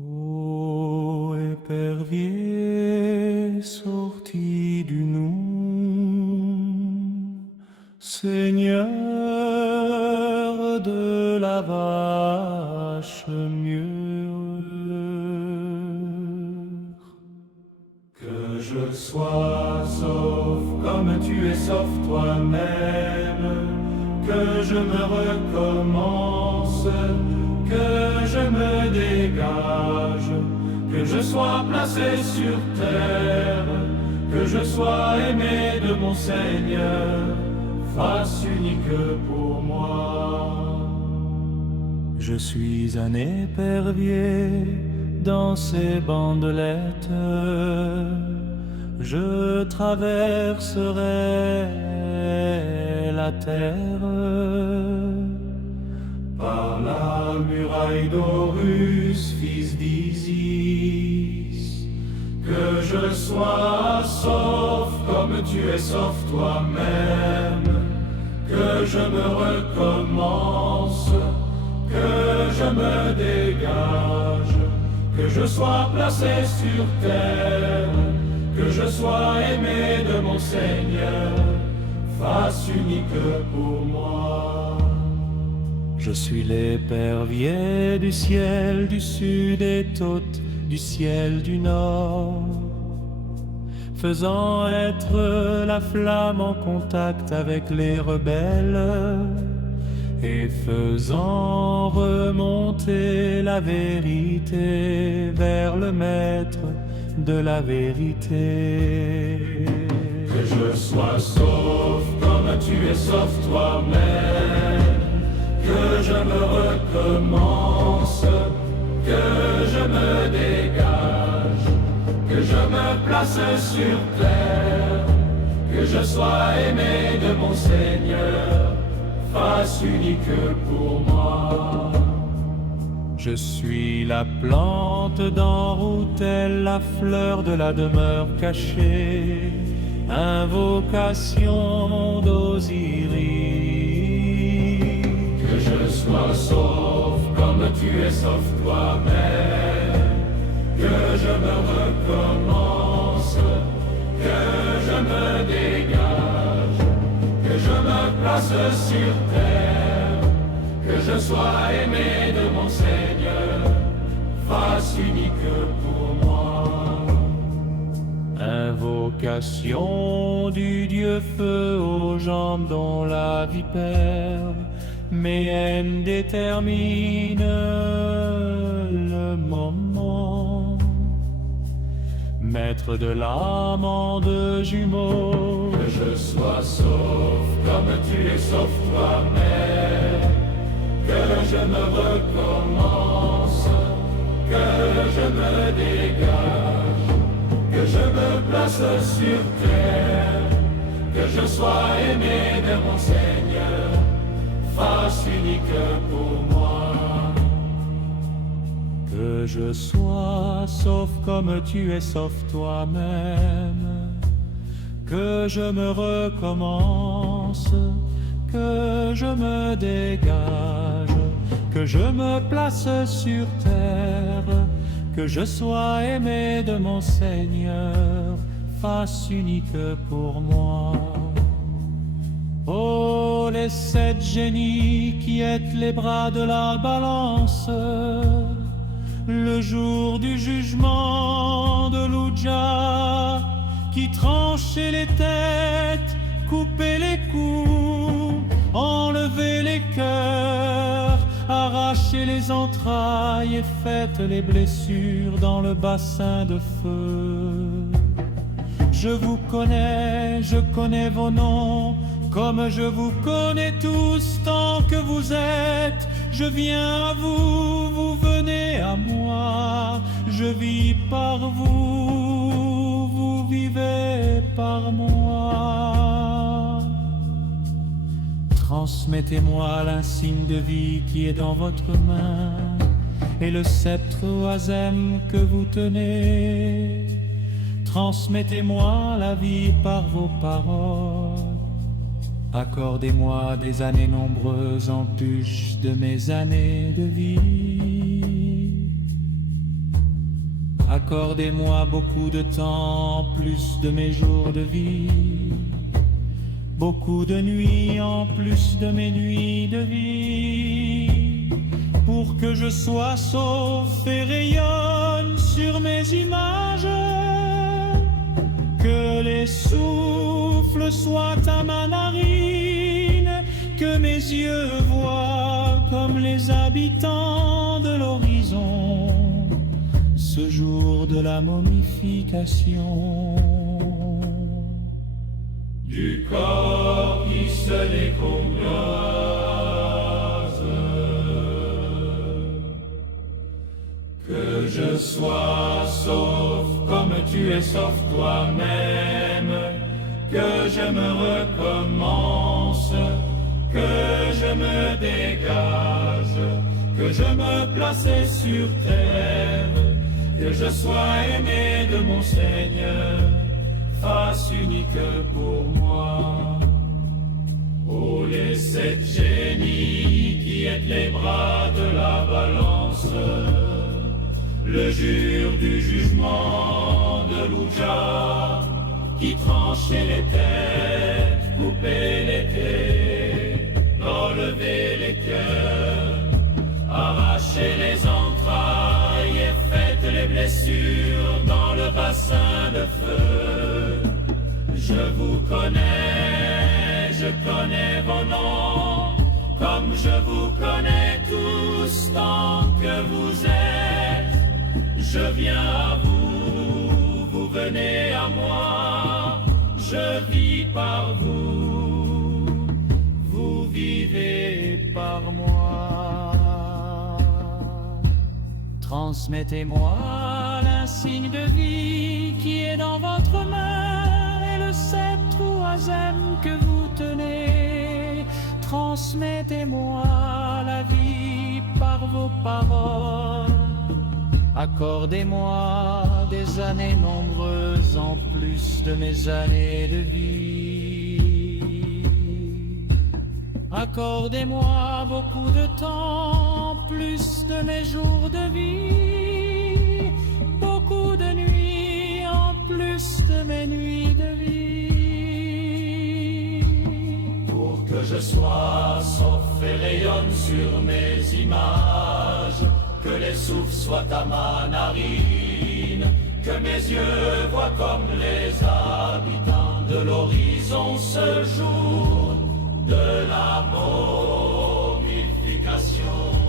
Ô épervier sorti du nou, Seigneur de la vache mûre, que je sois sauf comme tu es sauf toi-même, que je me recommence, que je me dégage, que je sois placé sur terre, que je sois aimé de mon Seigneur, face unique pour moi. Je suis un épervier dans ces bandelettes, je traverserai la terre. Par la muraille d'Horus, fils d'Isis, que je sois sauf comme tu es sauf toi-même, que je me recommence, que je me dégage, que je sois placé sur terre, que je sois aimé de mon Seigneur, face unique pour moi. Je suis l'épervier du ciel du sud et hôte du ciel du nord, faisant être la flamme en contact avec les rebelles et faisant remonter la vérité vers le maître de la vérité. Que je sois sauf comme tu es sauf toi-même, que je me recommence, que je me dégage, que je me place sur terre, que je sois aimé de mon Seigneur, face unique pour moi. Je suis la plante d'Enroutelle, la fleur de la demeure cachée, invocation d'Osiris. Que je sois sauf comme tu es sauf toi-même, que je me recommence, que je me dégage, que je me place sur terre, que je sois aimé de mon Seigneur, face unique pour moi. Invocation du Dieu feu aux jambes dont la vipère mes haines détermine le moment. Maître de l'âme en deux jumeaux, que je sois sauf comme tu es sauf toi-même, que je me recommence, que je me dégage, que je me place sur terre, que je sois aimé de mon Seigneur, face unique pour moi. Que je sois sauf comme tu es sauf toi-même, que je me recommence, que je me dégage, que je me place sur terre, que je sois aimé de mon Seigneur, face unique pour moi. Oh, les sept génies qui êtes les bras de la balance, le jour du jugement de l'Oudja, qui tranchez les têtes, coupez les coups, enlevez les cœurs, arrachez les entrailles et faites les blessures dans le bassin de feu. Je vous connais, je connais vos noms, comme je vous connais tous tant que vous êtes. Je viens à vous, vous venez à moi. Je vis par vous, vous vivez par moi. Transmettez-moi l'insigne de vie qui est dans votre main et le sceptre oasem que vous tenez. Transmettez-moi la vie par vos paroles. Accordez-moi des années nombreuses en plus de mes années de vie. Accordez-moi beaucoup de temps, plus de mes jours de vie, beaucoup de nuits en plus de mes nuits de vie, pour que je sois sauf et rayonne sur mes images, que les souffles soient à ma narine, que mes yeux voient comme les habitants de l'horizon ce jour de la momification du corps qui se décompose. Que je sois sauf comme tu es sauf toi-même, que je me recommence, que je me dégage, que je me place sur tes rêves, que je sois aimé de mon Seigneur, face unique pour moi. Oh, les 7 génies qui êtes les bras de la balance, le jour du jugement de Louja, qui tranchez les têtes, coupez les têtes, enlevez les cœurs, arrachez les entrailles et faites les blessures dans le bassin de feu. Je vous connais, je connais vos noms, comme je vous connais tous tant que vous êtes. Je viens à vous, vous venez à moi, je vis par vous, vous vivez par moi. Transmettez-moi l'insigne de vie qui est dans votre main et le sceptre ou azem que vous tenez. Transmettez-moi la vie par vos paroles. Accordez-moi des années nombreuses en plus de mes années de vie. Accordez-moi beaucoup de temps, plus de mes jours de vie, beaucoup de nuits en plus de mes nuits de vie. Pour que je sois sauf et rayonne sur mes images, que les souffles soient à ma narine, que mes yeux voient comme les habitants de l'horizon ce jour de la momification.